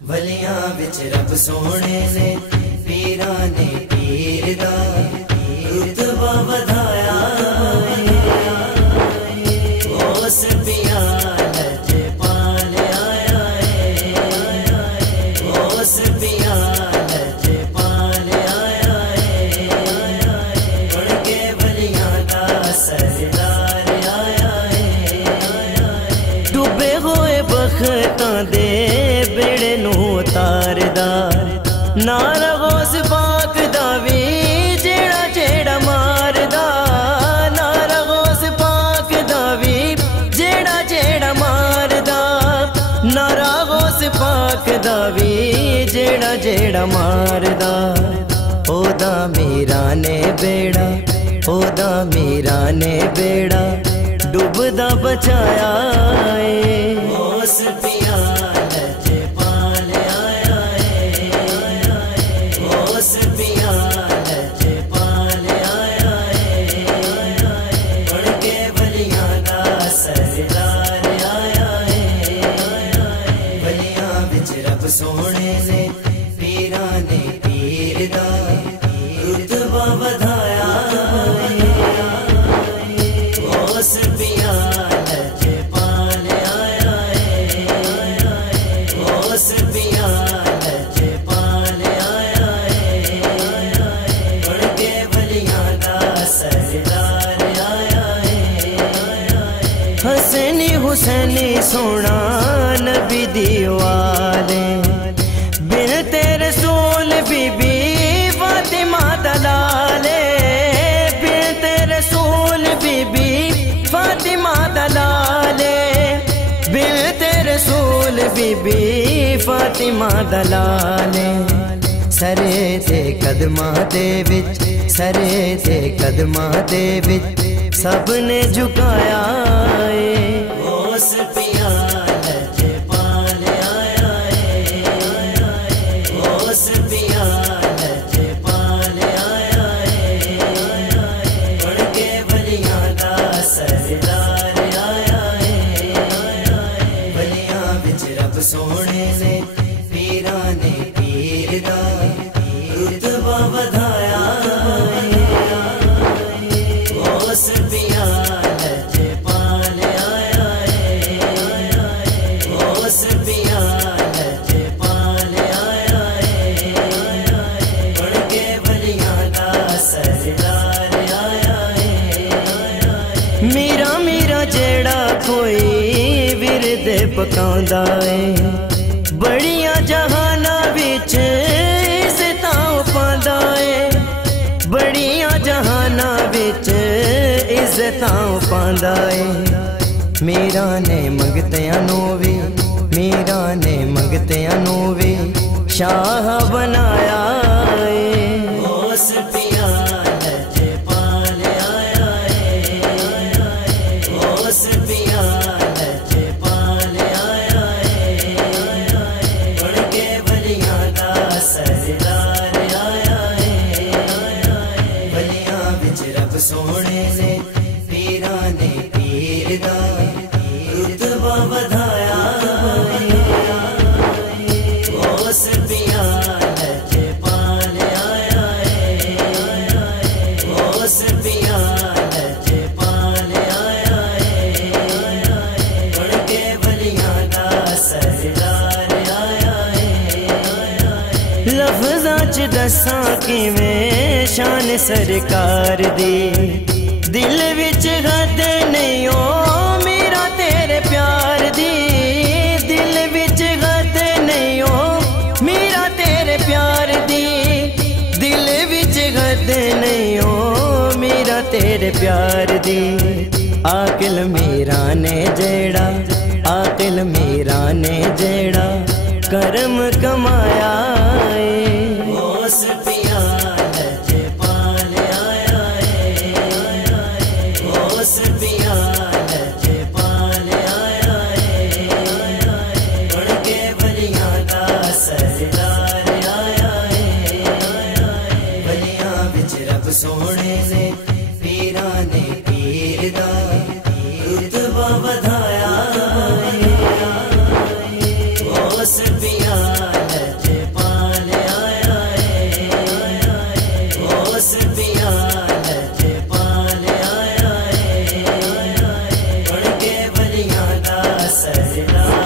वलियां विच रब सोने ने पीरा ने पीर दा रुतबा वधाया उस पिया लज पाल आया है उस पिया लज पाल आया है उड़ के वलियां दा सरदार आया है डूबे होए बख्तां दे बेड़े नू उतारदा नारा गौस पाक दा वी जेड़ा जेड़ा मारदा नारा गौस पाक दा वी जेड़ा जेड़ा मारदा नारा गौस पाक दा वी जेड़ा जेड़ा मारदा ओदा मीरा ने बेड़ा ओदा मीरा ने बेड़ा डूबदा बचाया उस पिया लज पाल आया है उस पिया लज पाल आया है उड़ के वलियां दा सरदार आया है वलियां विच रब सोने ने पीरा ने पीर दा रुतबा वधाया उस पिया लज पाल आया है उस पिया लज पाल आया है उड़ के वलियां दा सरदार आया है हसनी हुसैनी सोना नबी दी वाले बिन तेरे रसूल बीबी फातिमा दलाले बिन तेरे रसूल बीबी फातिमा दलाले बिन तेरे रसूल बीबी फातिमा दलाले सरे ते कदमां दे विच सरे ते कदमां दे विच सबने झुकाया उस पिया लज पाल आया है उस पिया लज पाल आया है उड़ के वलियां दा सरदार आया है वलियां विच रब सोने ने पीरा ने पीर दा रुतबा वधाया उस पिया लज पाल आया है उस पिया लज पाल आया है उड़ के वलियां दा सरदार आया है मीरा मीरा जेड़ा कोई विरद पकांदा है बड़ियां जहाना विच इज़्ज़तां पांदा है बड़ियां जहाना विच इज़्ज़तां पांदा है मीरा ने मंगतियां नू वी मीरा ने मंगतियां नू वी शाह बनाया उस पिया लज पाल आया है उस पिया लज पाल आया है उड़ के वलियां दा सरदार आया है वलियां विच रब सोने ने पीरा ने पीर दा रुतबा वधाया उस पिया लज पाल आया है उस पिया लज पाल आया है उड़ के वलियां दा सरदार आया है लफ्ज़ां च दसां किवें शान सरकार दी दिल विच हद नहीं ओ मीरा तेरे प्यार दी दिल विच हद नहीं ओ मीरा तेरे प्यार दी दिल विच हद नहीं ओ मीरा तेरे प्यार दी आकिल मीरा ने जेड़ा आकिल मीरा ने जेड़ा करम कमाया उस पिया लज पाल आया है उस पिया लज पाल आया है उड़ के वलियां दा सरदार आया है वलियां विच रब सोने ने पीरा ने पीर दा रुतबा वधाया उस पिया मेरा